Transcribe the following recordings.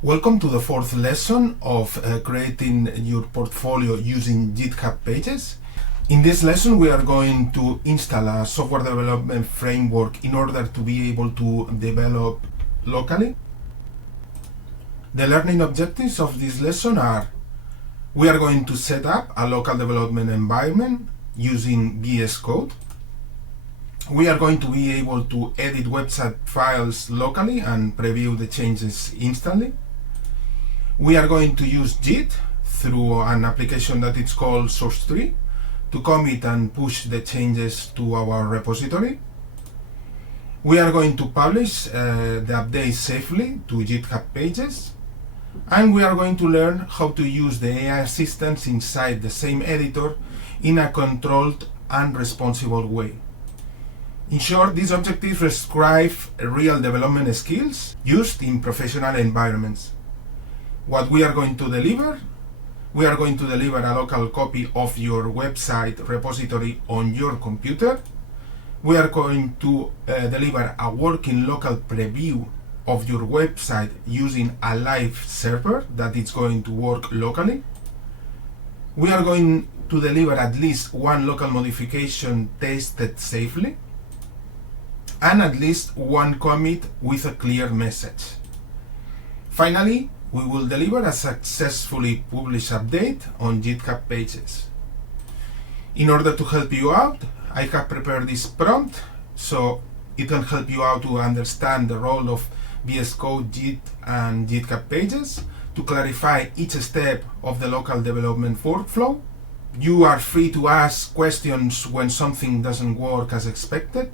Welcome to the fourth lesson of creating your portfolio using GitHub Pages. In this lesson, we are going to install a software development framework in order to be able to develop locally. The learning objectives of this lesson are: we are going to set up a local development environment using VS Code. We are going to be able to edit website files locally and preview the changes instantly. We are going to use Git through an application that is called Source Tree to commit and push the changes to our repository. We are going to publish the updates safely to GitHub Pages. And we are going to learn how to use the AI assistants inside the same editor in a controlled and responsible way. In short, these objectives describe real development skills used in professional environments. What we are going to deliver? We are going to deliver a local copy of your website repository on your computer. We are going to deliver a working local preview of your website using a live server that is going to work locally. We are going to deliver at least one local modification tested safely, and at least one commit with a clear message. Finally, we will deliver a successfully published update on GitHub Pages. In order to help you out, I have prepared this prompt so it can help you out to understand the role of VS Code, Git, and GitHub Pages to clarify each step of the local development workflow. You are free to ask questions when something doesn't work as expected,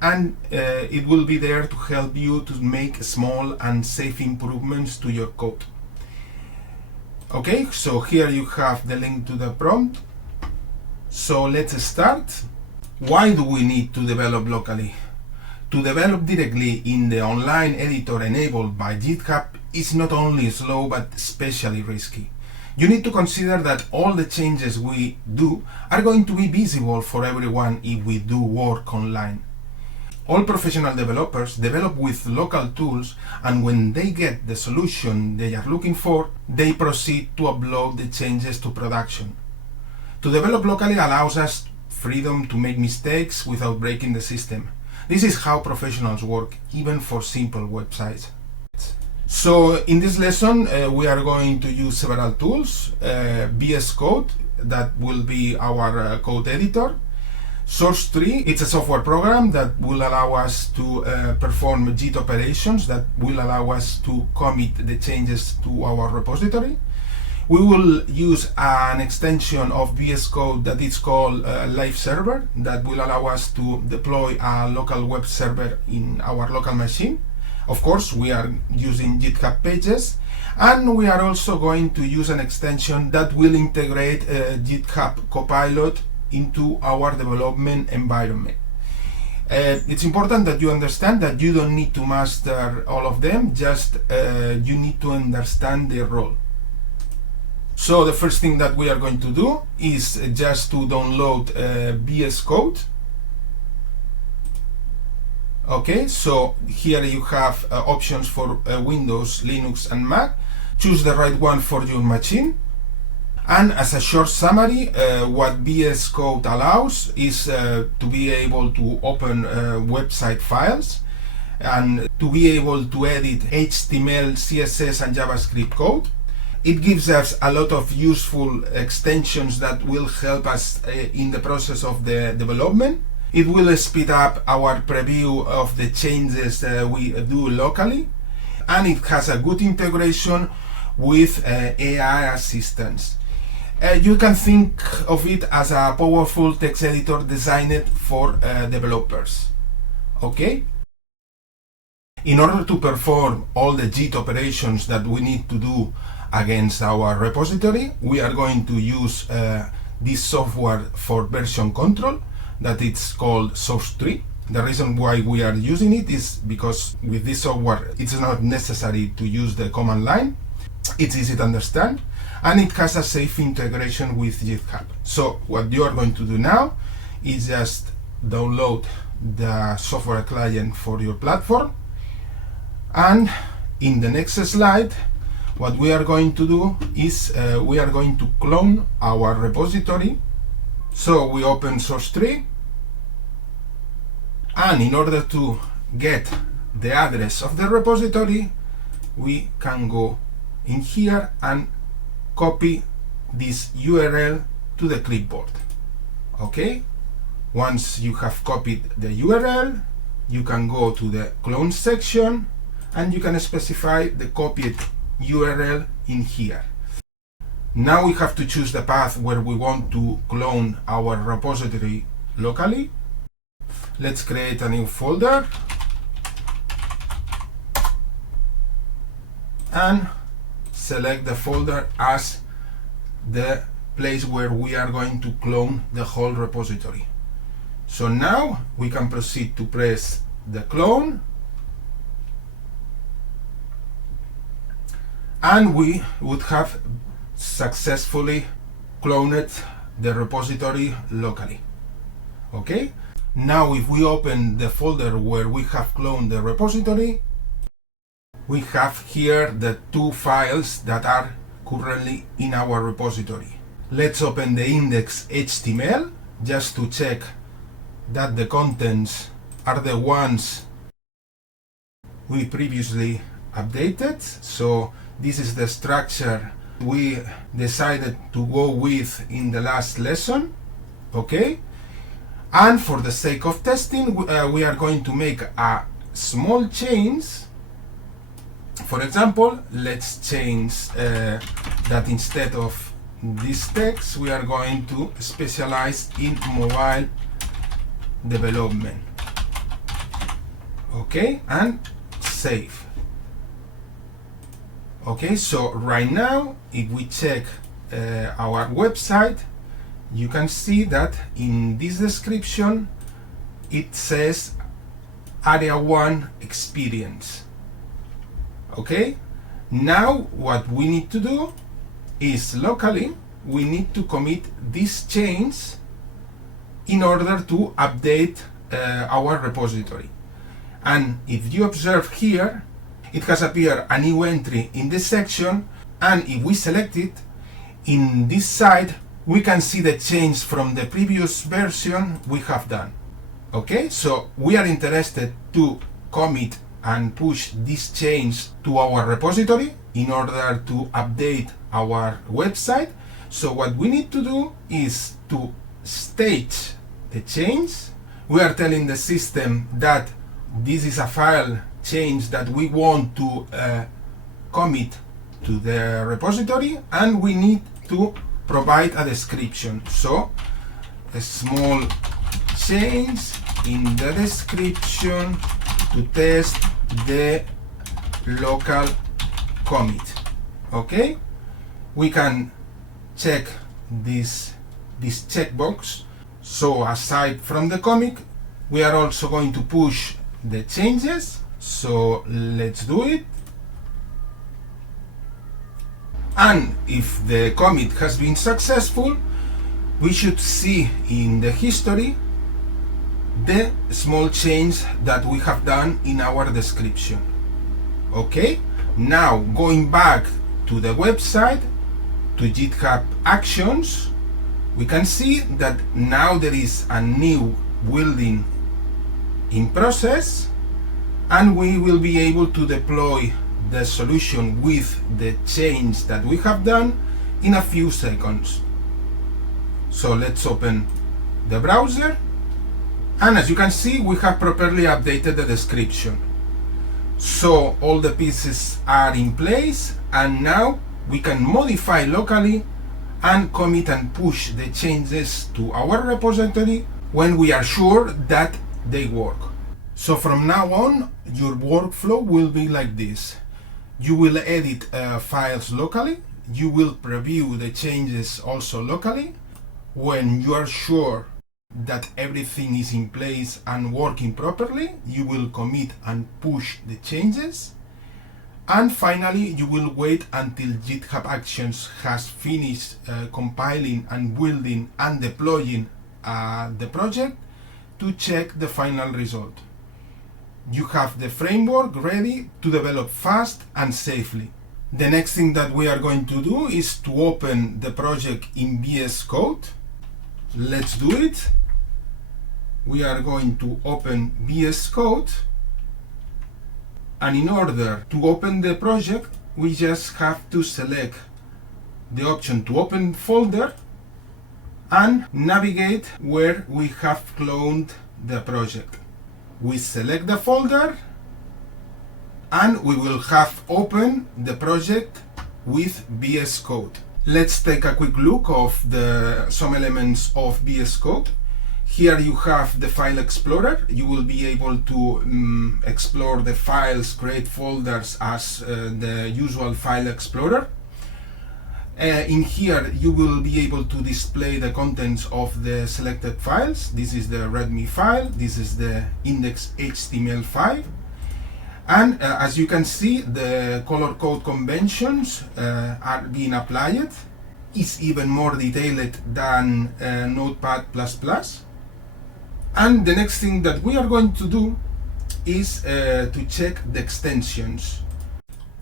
and it will be there to help you to make small and safe improvements to your code. Okay, so here you have the link to the prompt. So let's start. Why do we need to develop locally? To develop directly in the online editor enabled by GitHub is not only slow but especially risky. You need to consider that all the changes we do are going to be visible for everyone if we do work online. All professional developers develop with local tools, and when they get the solution they are looking for, they proceed to upload the changes to production. To develop locally allows us freedom to make mistakes without breaking the system. This is how professionals work, even for simple websites. So in this lesson, we are going to use several tools. VS Code, that will be our code editor. Source Tree, it's a software program that will allow us to perform Git operations that will allow us to commit the changes to our repository. We will use an extension of VS Code that is called Live Server that will allow us to deploy a local web server in our local machine. Of course, we are using GitHub Pages, and we are also going to use an extension that will integrate GitHub Copilot into our development environment. It's important that you understand that you don't need to master all of them, just you need to understand their role. So the first thing that we are going to do is just to download VS Code. Okay, so here you have options for Windows, Linux, and Mac. Choose the right one for your machine. And as a short summary, what VS Code allows is to be able to open website files and to be able to edit HTML, CSS, and JavaScript code. It gives us a lot of useful extensions that will help us in the process of the development. It will speed up our preview of the changes we do locally, and it has a good integration with AI assistants. You can think of it as a powerful text editor designed for developers. Okay? In order to perform all the Git operations that we need to do against our repository, we are going to use this software for version control that it's called Source Tree. The reason why we are using it is because with this software it's not necessary to use the command line. It's easy to understand, and it has a safe integration with GitHub. So what you are going to do now is just download the software client for your platform, and in the next slide what we are going to do is we are going to clone our repository. So we open source tree, and in order to get the address of the repository, we can go in here and copy this URL to the clipboard. Okay, once you have copied the URL, you can go to the clone section and you can specify the copied URL in here. Now we have to choose the path where we want to clone our repository locally. Let's create a new folder and select the folder as the place where we are going to clone the whole repository. So now we can proceed to press the clone, and we would have successfully cloned the repository locally. Okay, now if we open the folder where we have cloned the repository, we have here the two files that are currently in our repository. Let's open the index.html just to check that the contents are the ones we previously updated. So this is the structure we decided to go with in the last lesson. Okay, and for the sake of testing, we are going to make a small change. For example, let's change that instead of this text, we are going to specialize in mobile development. Okay, and save. Okay, so right now, if we check our website, you can see that in this description, it says Area 1 Experience. Okay, now what we need to do is locally, we need to commit this change in order to update our repository. And if you observe here, it has appeared a new entry in this section, and if we select it, in this side, we can see the change from the previous version we have done. Okay, so we are interested to commit and push this change to our repository in order to update our website. So what we need to do is to stage the change. We are telling the system that this is a file change that we want to commit to the repository, and we need to provide a description. So a small change in the description to test the local commit. Okay, we can check this checkbox. So aside from the commit, we are also going to push the changes. So let's do it. And if the commit has been successful, we should see in the history the small change that we have done in our description. Okay, now going back to the website, to GitHub Actions, we can see that now there is a new building in process, and we will be able to deploy the solution with the change that we have done in a few seconds. So let's open the browser, and as you can see, we have properly updated the description. So all the pieces are in place, and now we can modify locally and commit and push the changes to our repository when we are sure that they work. So from now on, your workflow will be like this. You will edit files locally. You will preview the changes also locally. When you are sure that everything is in place and working properly, you will commit and push the changes. And finally, you will wait until GitHub Actions has finished compiling and building and deploying the project to check the final result. You have the framework ready to develop fast and safely. The next thing that we are going to do is to open the project in VS Code. Let's do it. We are going to open VS Code, and in order to open the project, we just have to select the option to open folder and navigate where we have cloned the project. We select the folder and we will have open the project with VS Code. Let's take a quick look of some elements of VS Code. Here you have the File Explorer. You will be able to explore the files, create folders as the usual File Explorer. In here you will be able to display the contents of the selected files. This is the README file, this is the index.html file. And as you can see, the color code conventions are being applied. It's even more detailed than Notepad++. And the next thing that we are going to do is to check the extensions.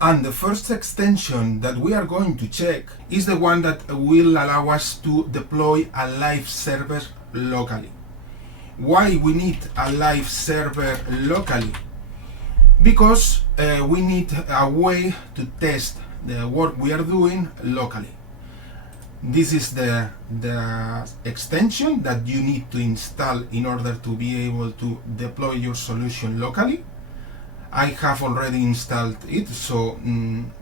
And the first extension that we are going to check is the one that will allow us to deploy a live server locally. Why we need a live server locally? Because we need a way to test the work we are doing locally. This is the extension that you need to install in order to be able to deploy your solution locally. I have already installed it, so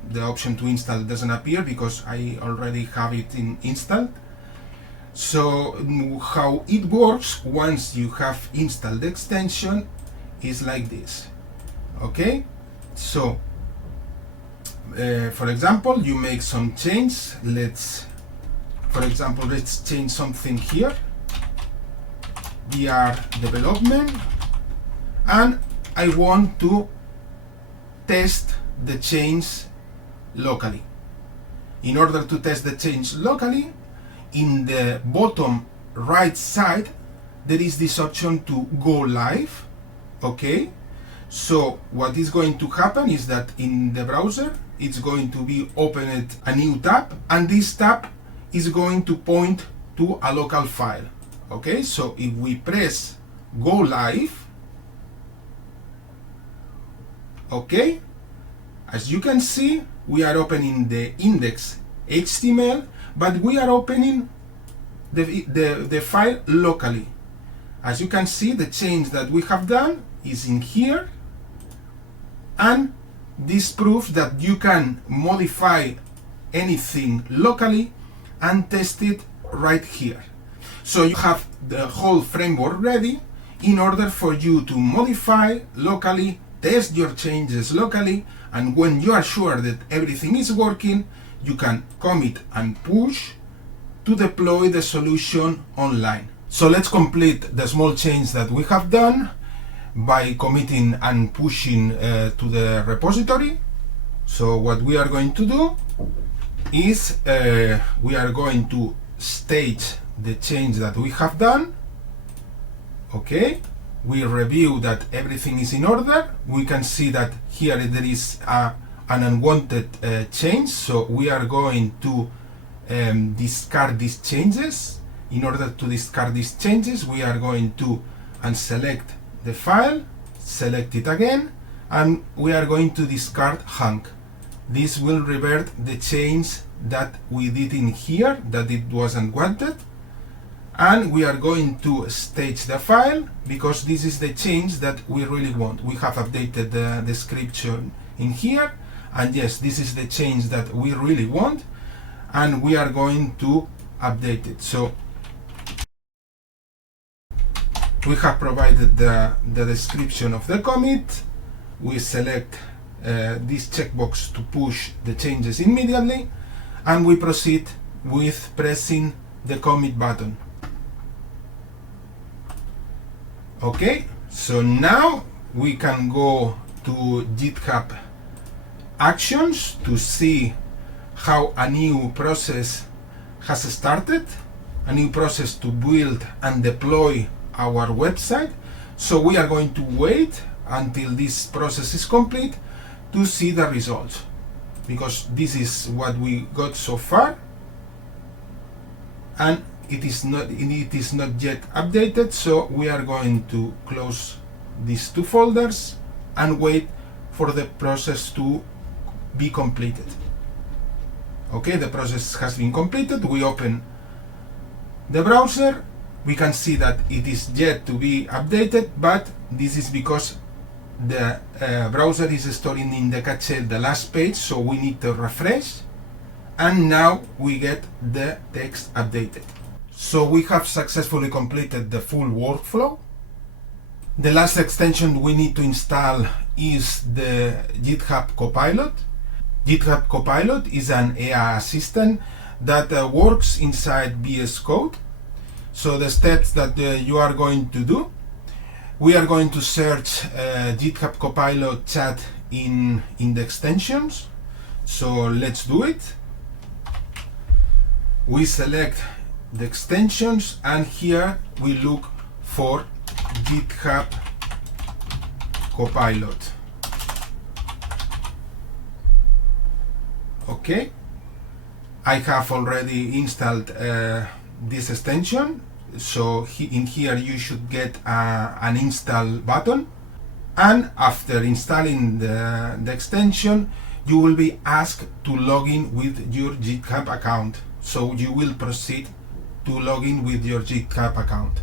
the option to install doesn't appear because I already have it installed. So how it works once you have installed the extension is like this. Okay, so for example, you make some change. For example, let's change something here. VR development, and I want to test the change locally. In order to test the change locally, in the bottom right side there is this option to go live. Okay, so what is going to happen is that in the browser it's going to be opened a new tab, and this tab is going to point to a local file. Okay, so if we press go live, okay, as you can see, we are opening the index.html, but we are opening the file locally. As you can see, the change that we have done is in here, and this proves that you can modify anything locally and test it right here. So you have the whole framework ready in order for you to modify locally, test your changes locally, and when you are sure that everything is working, you can commit and push to deploy the solution online. So let's complete the small change that we have done by committing and pushing to the repository. So what we are going to do is we are going to stage the change that we have done. Okay, we review that everything is in order. We can see that here there is an unwanted change, so we are going to discard these changes. In order to discard these changes, we are going to unselect the file, select it again, and we are going to discard hunk. This will revert the change that we did in here, that it wasn't wanted. And we are going to stage the file because this is the change that we really want. We have updated the description in here, and yes, this is the change that we really want, and we are going to update it. So we have provided the description of the commit. We select this checkbox to push the changes immediately, and we proceed with pressing the commit button. Okay, so now we can go to GitHub Actions to see how a new process has started, a new process to build and deploy our website. So we are going to wait until this process is complete to see the results. because this is what we got so far, and it is not yet updated. So we are going to close these two folders and wait for the process to be completed. Okay, the process has been completed. We open the browser. We can see that it is yet to be updated, but this is because the browser is storing in the cache the last page, so we need to refresh, and now we get the text updated. So we have successfully completed the full workflow. The last extension we need to install is the GitHub Copilot. GitHub Copilot is an AI assistant that works inside VS Code. So the steps that you are going to do, we are going to search GitHub Copilot chat in the extensions. So let's do it. We select the extensions, and here we look for GitHub Copilot. Okay, I have already installed this extension, so in here you should get an install button, and after installing the extension you will be asked to log in with your GitHub account. So you will proceed to log in with your GitHub account.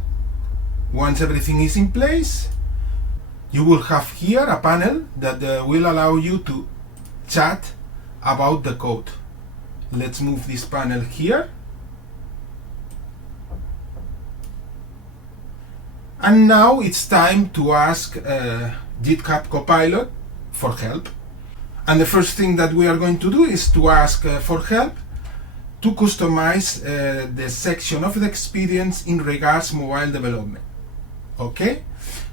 Once everything is in place, you will have here a panel that will allow you to chat about the code. Let's move this panel here. And now it's time to ask GitHub Copilot for help. And the first thing that we are going to do is to ask for help to customize the section of the experience in regards mobile development. Okay,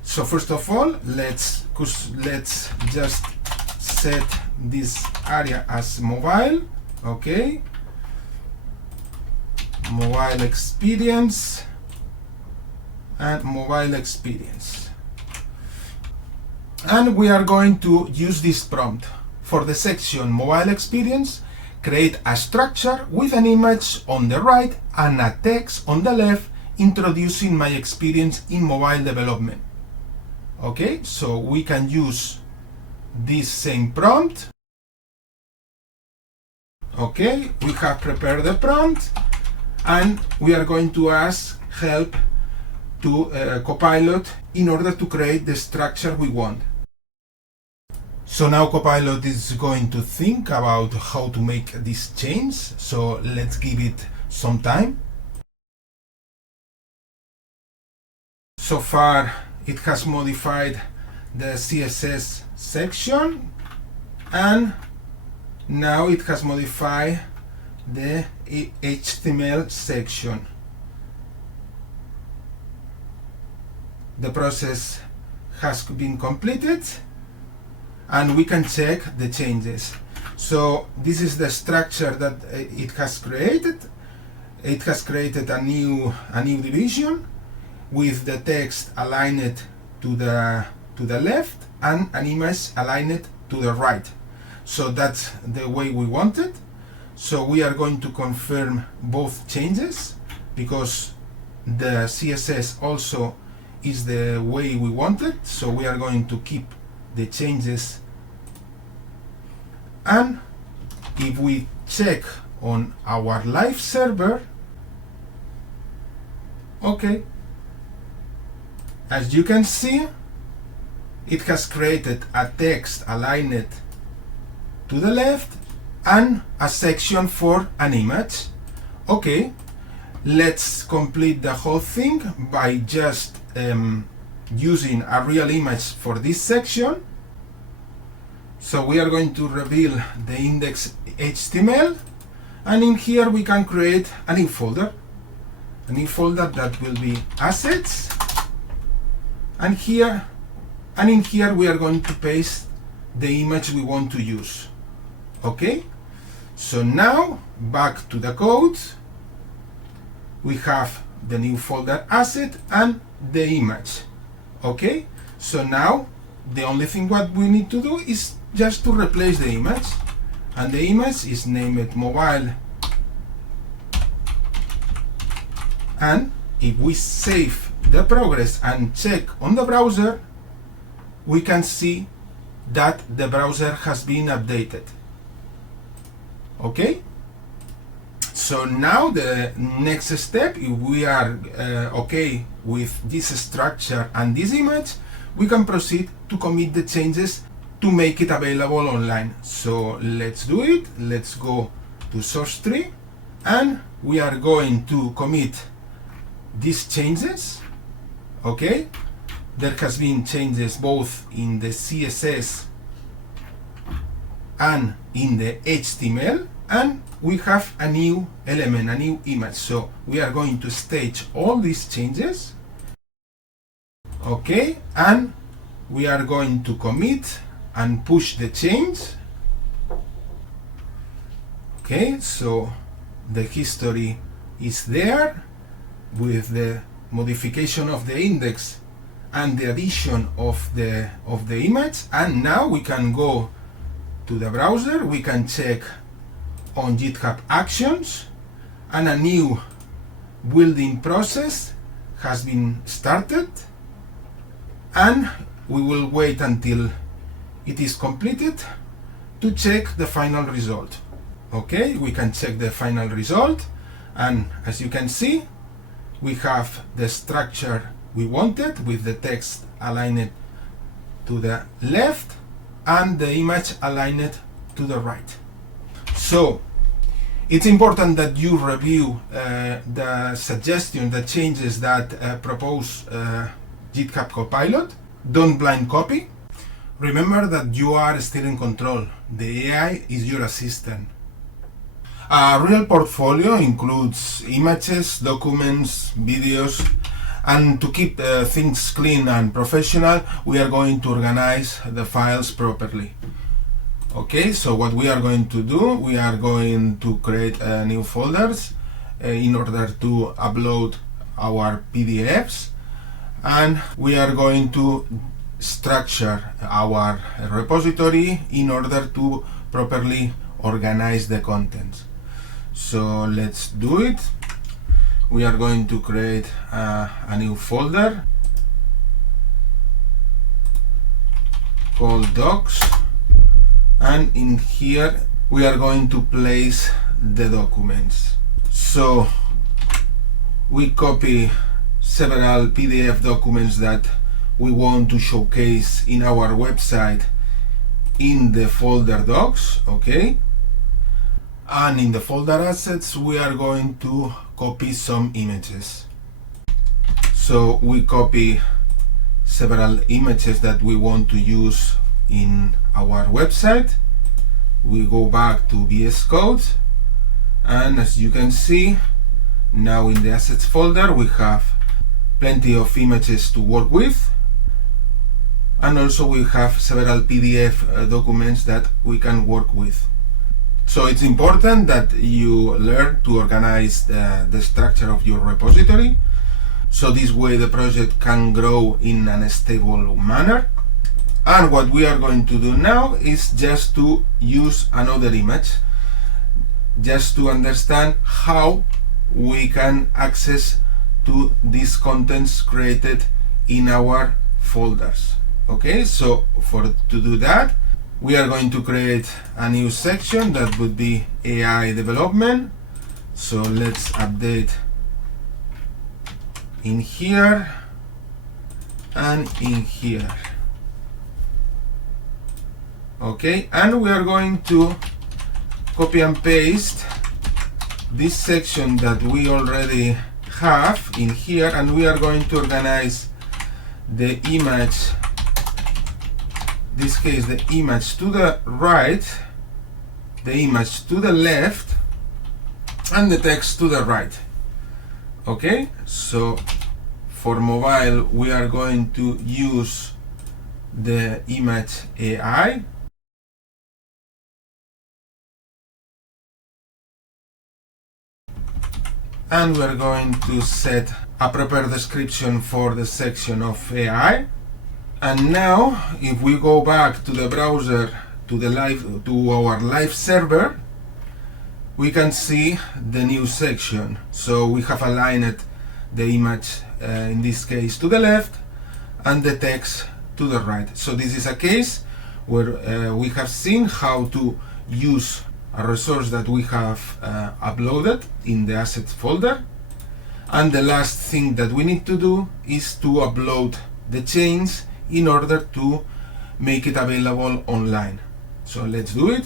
so first of all, let's just set this area as mobile. Okay, mobile experience and mobile experience, and we are going to use this prompt for the section mobile experience. Create a structure with an image on the right and a text on the left introducing my experience in mobile development. Okay, so we can use this same prompt. Okay, we have prepared the prompt, and we are going to ask help to Copilot in order to create the structure we want. So now Copilot is going to think about how to make this change. So let's give it some time. So far it has modified the CSS section, and now it has modified the HTML section. The process has been completed, and we can check the changes. So this is the structure that it has created. It has created a new division with the text aligned to the left and an image aligned to the right. So that's the way we want it. So we are going to confirm both changes because the CSS also is the way we want it. So we are going to keep the changes, and if we check on our live server, okay, as you can see, it has created a text aligned to the left and a section for an image. Okay, let's complete the whole thing by just using a real image for this section. So we are going to reveal the index HTML, and in here we can create a new folder that will be assets, and in here we are going to paste the image we want to use. Okay, so now back to the code. We have the new folder asset and the image. Okay, so now the only thing what we need to do is just to replace the image. and the image is named mobile. And if we save the progress and check on the browser, we can see that the browser has been updated. Okay? So now the next step, if we are okay with this structure and this image, we can proceed to commit the changes to make it available online. So let's do it. Let's go to source tree, and we are going to commit these changes. Okay, there has been changes both in the CSS and in the HTML, and we have a new element, a new image. So we are going to stage all these changes. Okay, and we are going to commit and push the change. Okay, so the history is there with the modification of the index and the addition of the image. And now we can go to the browser, we can check on GitHub Actions, and a new building process has been started, and we will wait until it is completed to check the final result. Okay, we can check the final result, and as you can see, we have the structure we wanted with the text aligned to the left and the image aligned to the right. So it's important that you review the suggestions, the changes that propose GitHub Copilot. Don't blind copy. Remember that you are still in control. The AI is your assistant. A real portfolio includes images, documents, videos, and to keep things clean and professional, we are going to organize the files properly. Okay, so what we are going to do, we are going to create new folders in order to upload our PDFs, and we are going to structure our repository in order to properly organize the contents. So let's do it. We are going to create a new folder called docs, and in here we are going to place the documents. So we copy several PDF documents that we want to showcase in our website in the folder docs. Okay, and in the folder assets we are going to copy some images. So we copy several images that we want to use in our website. We go back to VS Code, and as you can see, now in the assets folder we have plenty of images to work with, and also we have several PDF documents that we can work with. So it's important that you learn to organize the structure of your repository, so this way the project can grow in a stable manner. And what we are going to do now is just to use another image, just to understand how we can access to these contents created in our folders. Okay, so to do that, we are going to create a new section that would be AI development. So let's update in here and in here. Okay, and we are going to copy and paste this section that we already have in here, and we are going to organize the image, in this case the image to the right, the image to the left, and the text to the right. Okay, so for mobile we are going to use the image AI, and we're going to set a proper description for the section of AI. And now if we go back to the browser to our live server, we can see the new section. So we have aligned the image, in this case to the left, and the text to the right. So this is a case where we have seen how to use a resource that we have uploaded in the assets folder. And the last thing that we need to do is to upload the change in order to make it available online. So let's do it.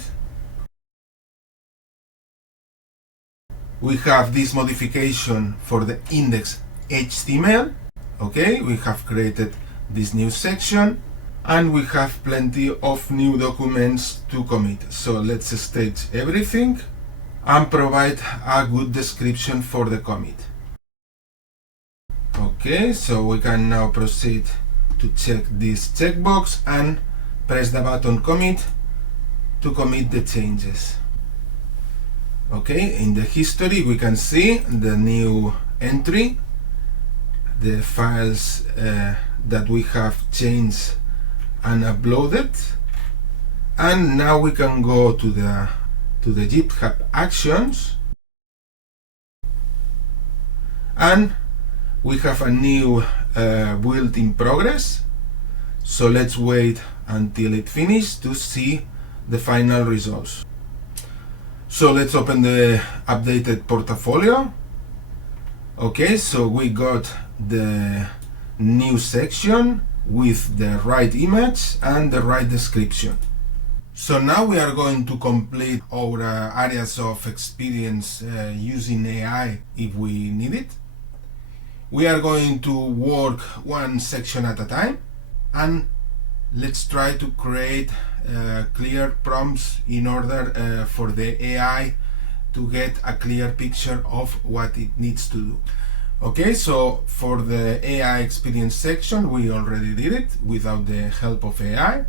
We have this modification for the index HTML. Okay, we have created this new section and we have plenty of new documents to commit. So let's stage everything and provide a good description for the commit. Okay, so we can now proceed to check this checkbox and press the button commit to commit the changes. Okay, in the history we can see the new entry, the files that we have changed and uploaded, and now we can go to the GitHub Actions, and we have a new build in progress. So let's wait until it finishes to see the final results. So let's open the updated portfolio. Okay, so we got the new section with the right image and the right description. So now we are going to complete our areas of experience using AI if we need it. We are going to work one section at a time, and let's try to create clear prompts in order for the AI to get a clear picture of what it needs to do. Okay, so for the AI experience section, we already did it without the help of AI.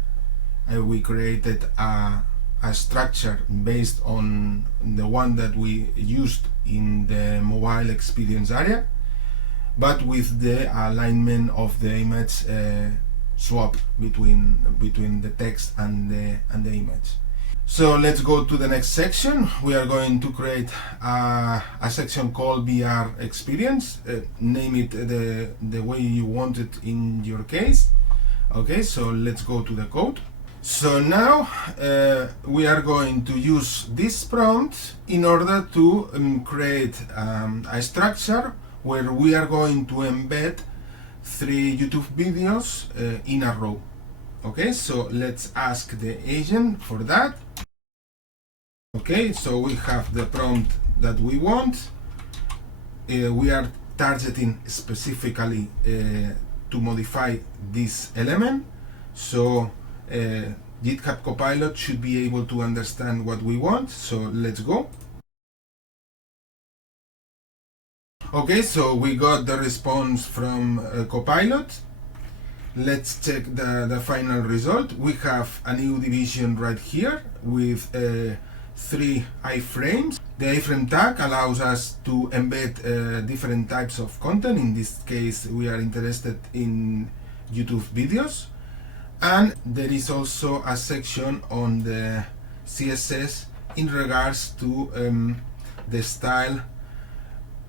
We created a structure based on the one that we used in the mobile experience area, but with the alignment of the image swap between the text and the image. So let's go to the next section. We are going to create a section called VR experience. Name it the way you want it in your case. Okay, so let's go to the code. So now we are going to use this prompt in order to create a structure where we are going to embed 3 YouTube videos in a row. Okay, so let's ask the agent for that. Okay, so we have the prompt that we want. We are targeting specifically to modify this element. So GitHub Copilot should be able to understand what we want. So let's go. Okay, so we got the response from Copilot. Let's check the final result. We have a new division right here with 3 iframes. The iframe tag allows us to embed different types of content. In this case, we are interested in YouTube videos. And there is also a section on the CSS in regards to the style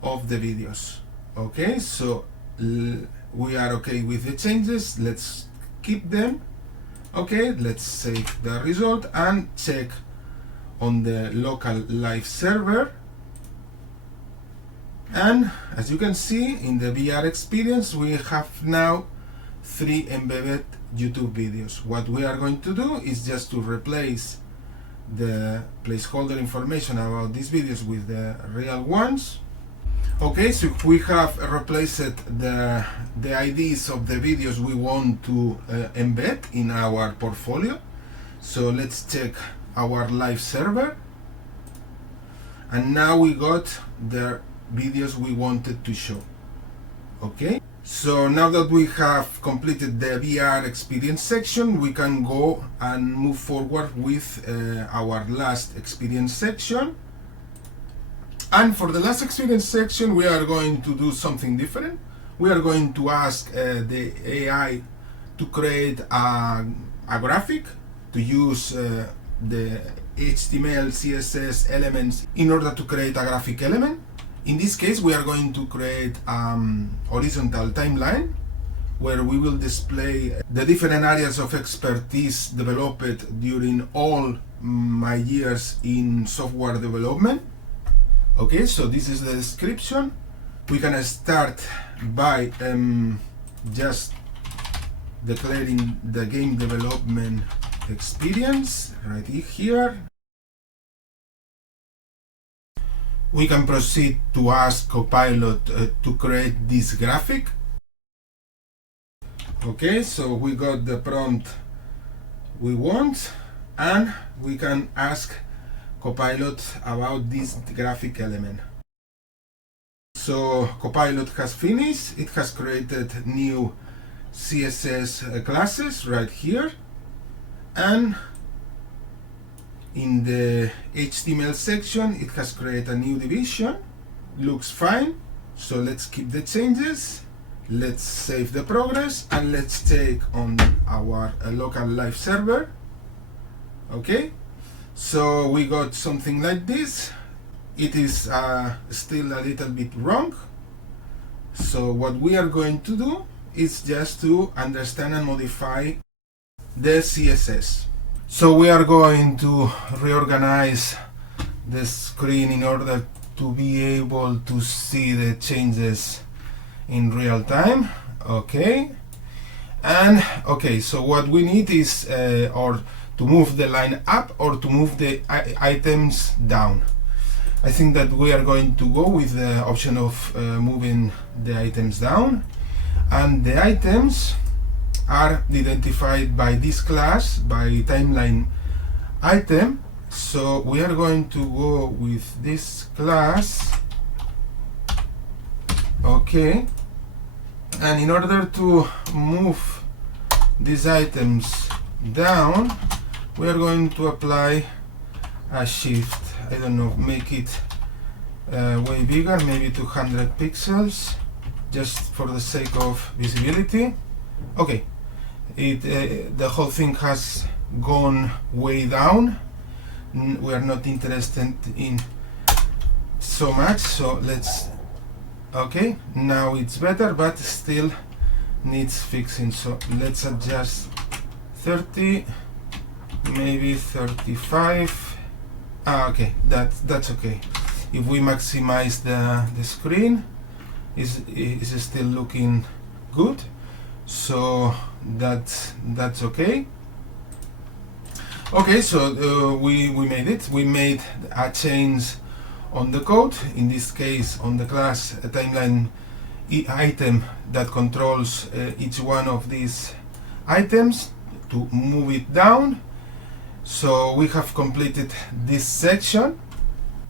of the videos. Okay, so we are okay with the changes. Let's keep them. Okay, let's save the result and check on the local live server. And as you can see in the VR experience, we have now 3 embedded YouTube videos. What we are going to do is just to replace the placeholder information about these videos with the real ones. Okay, so we have replaced the IDs of the videos we want to embed in our portfolio. So let's check our live server, and now we got the videos we wanted to show. Okay, so now that we have completed the VR experience section, we can go and move forward with our last experience section. And for the last experience section, we are going to do something different. We are going to ask the AI to create a graphic to use the HTML, CSS elements in order to create a graphic element. In this case, we are going to create horizontal timeline where we will display the different areas of expertise developed during all my years in software development. Okay, so this is the description. We can start by just declaring the game development experience right here. We can proceed to ask Copilot to create this graphic. Okay, so we got the prompt we want, and we can ask Copilot about this graphic element. So Copilot has finished. It has created new CSS classes right here, and in the HTML section it has created a new division. Looks fine, so let's keep the changes. Let's save the progress and let's take on our local live server. Okay, so we got something like this. It is still a little bit wrong. So what we are going to do is just to understand and modify the CSS. So we are going to reorganize the screen in order to be able to see the changes in real time. Okay, and okay, so what we need is or to move the line up or to move the items down. I think that we are going to go with the option of moving the items down, and the items are identified by this class, by timeline item. So we are going to go with this class. Okay, and in order to move these items down, we are going to apply a shift. I don't know, make it way bigger, maybe 200 pixels, just for the sake of visibility. Okay, the whole thing has gone way down. We are not interested in so much, so let's. Okay, now it's better, but still needs fixing. So let's adjust 30, maybe 35. Okay, that's okay. If we maximize the screen, is still looking good. So that's okay. Okay, so we made it. We made a change on the code, in this case on the class timeline item that controls each one of these items to move it down. So we have completed this section,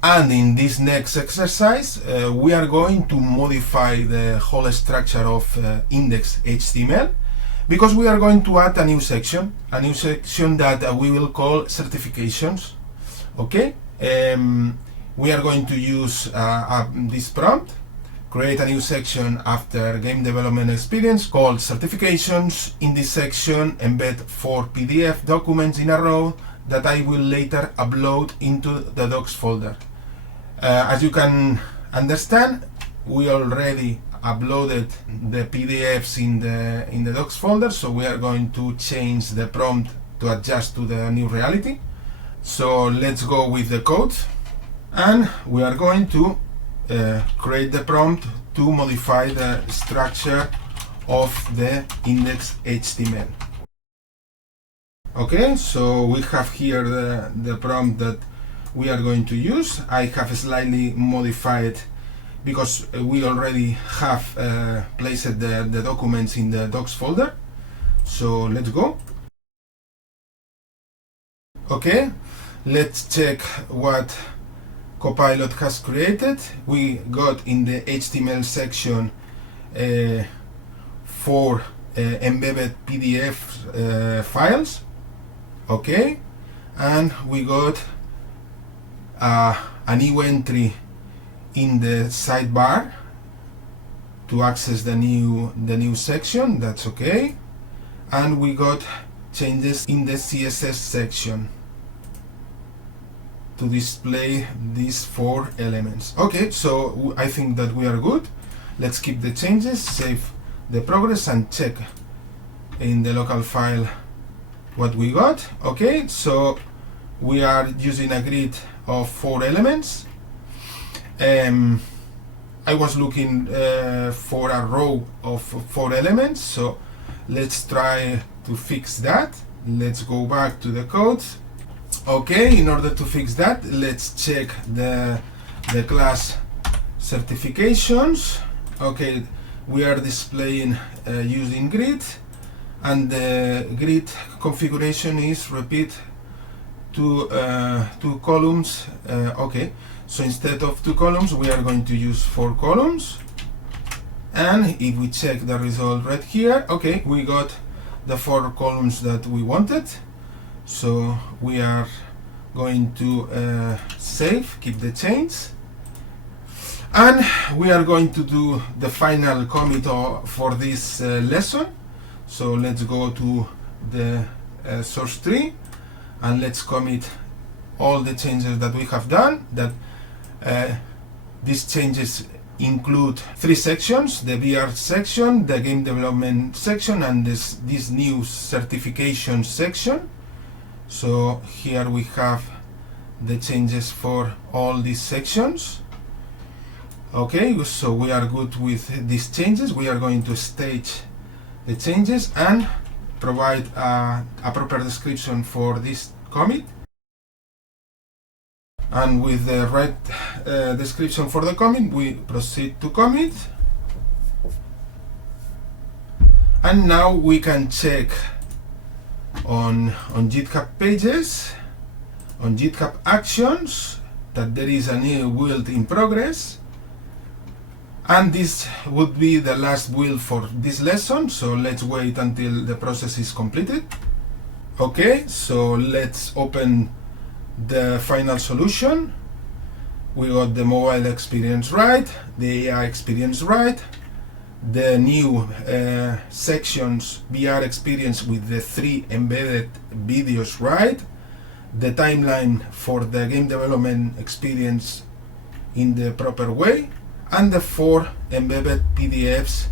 and in this next exercise we are going to modify the whole structure of index HTML, because we are going to add a new section that we will call certifications. Okay, we are going to use this prompt, create a new section after game development experience called certifications. In this section, embed 4 PDF documents in a row that I will later upload into the docs folder. As you can understand, we already uploaded the PDFs in the docs folder, so we are going to change the prompt to adjust to the new reality. So let's go with the code, and we are going to create the prompt to modify the structure of the index HTML. Okay, so we have here the prompt that we are going to use. I have slightly modified because we already have placed the documents in the docs folder. So let's go. Okay, let's check what Copilot has created. We got in the HTML section 4 embedded PDF files. Okay, and we got a new entry in the sidebar to access the new section. That's okay, and we got changes in the CSS section to display these 4 elements. Okay, so I think that we are good. Let's keep the changes, save the progress, and check in the local file what we got. Okay, so we are using a grid of 4 elements. I was looking for a row of 4 elements, so let's try to fix that. Let's go back to the code. Okay, in order to fix that, let's check the class certifications. Okay, we are displaying using grid, and the grid configuration is repeat 2 columns. Okay, so instead of 2 columns, we are going to use 4 columns. And if we check the result right here, okay, we got the 4 columns that we wanted. So we are going to save, keep the change, and we are going to do the final commit for this lesson. So let's go to the source tree and let's commit all the changes that we have done. That these changes include 3 sections: the VR section, the game development section, and this new certification section. So here we have the changes for all these sections. Okay, so we are good with these changes. We are going to stage the changes and provide a proper description for this commit. And with the right description for the commit, we proceed to commit. And now we can check on GitHub Pages, on GitHub Actions, that there is a new build in progress. And this would be the last build for this lesson, so let's wait until the process is completed. Okay, so let's open the final solution. We got the mobile experience right, the AI experience right, the new sections VR experience with the 3 embedded videos right, the timeline for the game development experience in the proper way, and the 4 embedded PDFs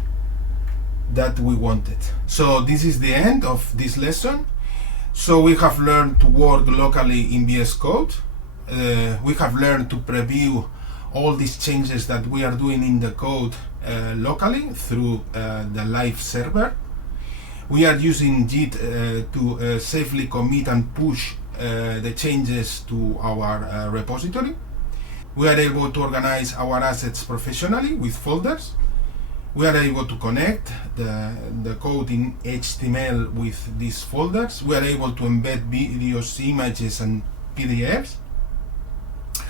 that we wanted. So this is the end of this lesson. So we have learned to work locally in VS Code. We have learned to preview all these changes that we are doing in the code locally through the live server. We are using Git to safely commit and push the changes to our repository. We are able to organize our assets professionally with folders. We are able to connect the code in HTML with these folders. We are able to embed videos, images, and PDFs.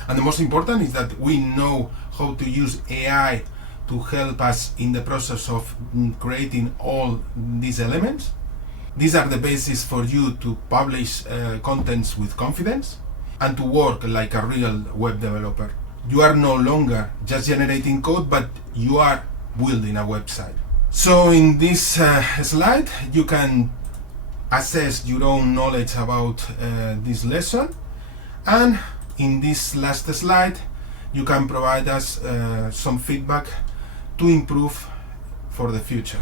And the most important is that we know how to use AI to help us in the process of creating all these elements. These are the basis for you to publish contents with confidence and to work like a real web developer. You are no longer just generating code, but you are building a website. So in this slide, you can assess your own knowledge about this lesson. And in this last slide, you can provide us some feedback to improve for the future.